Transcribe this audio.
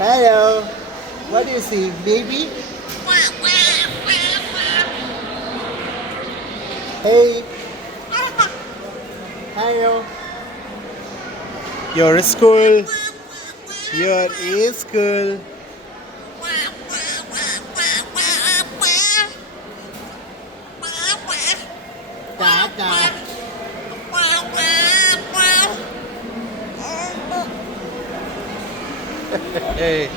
Hello. What do you see, baby? Hey. Hello. Your school. Your A school. Tata. Hey.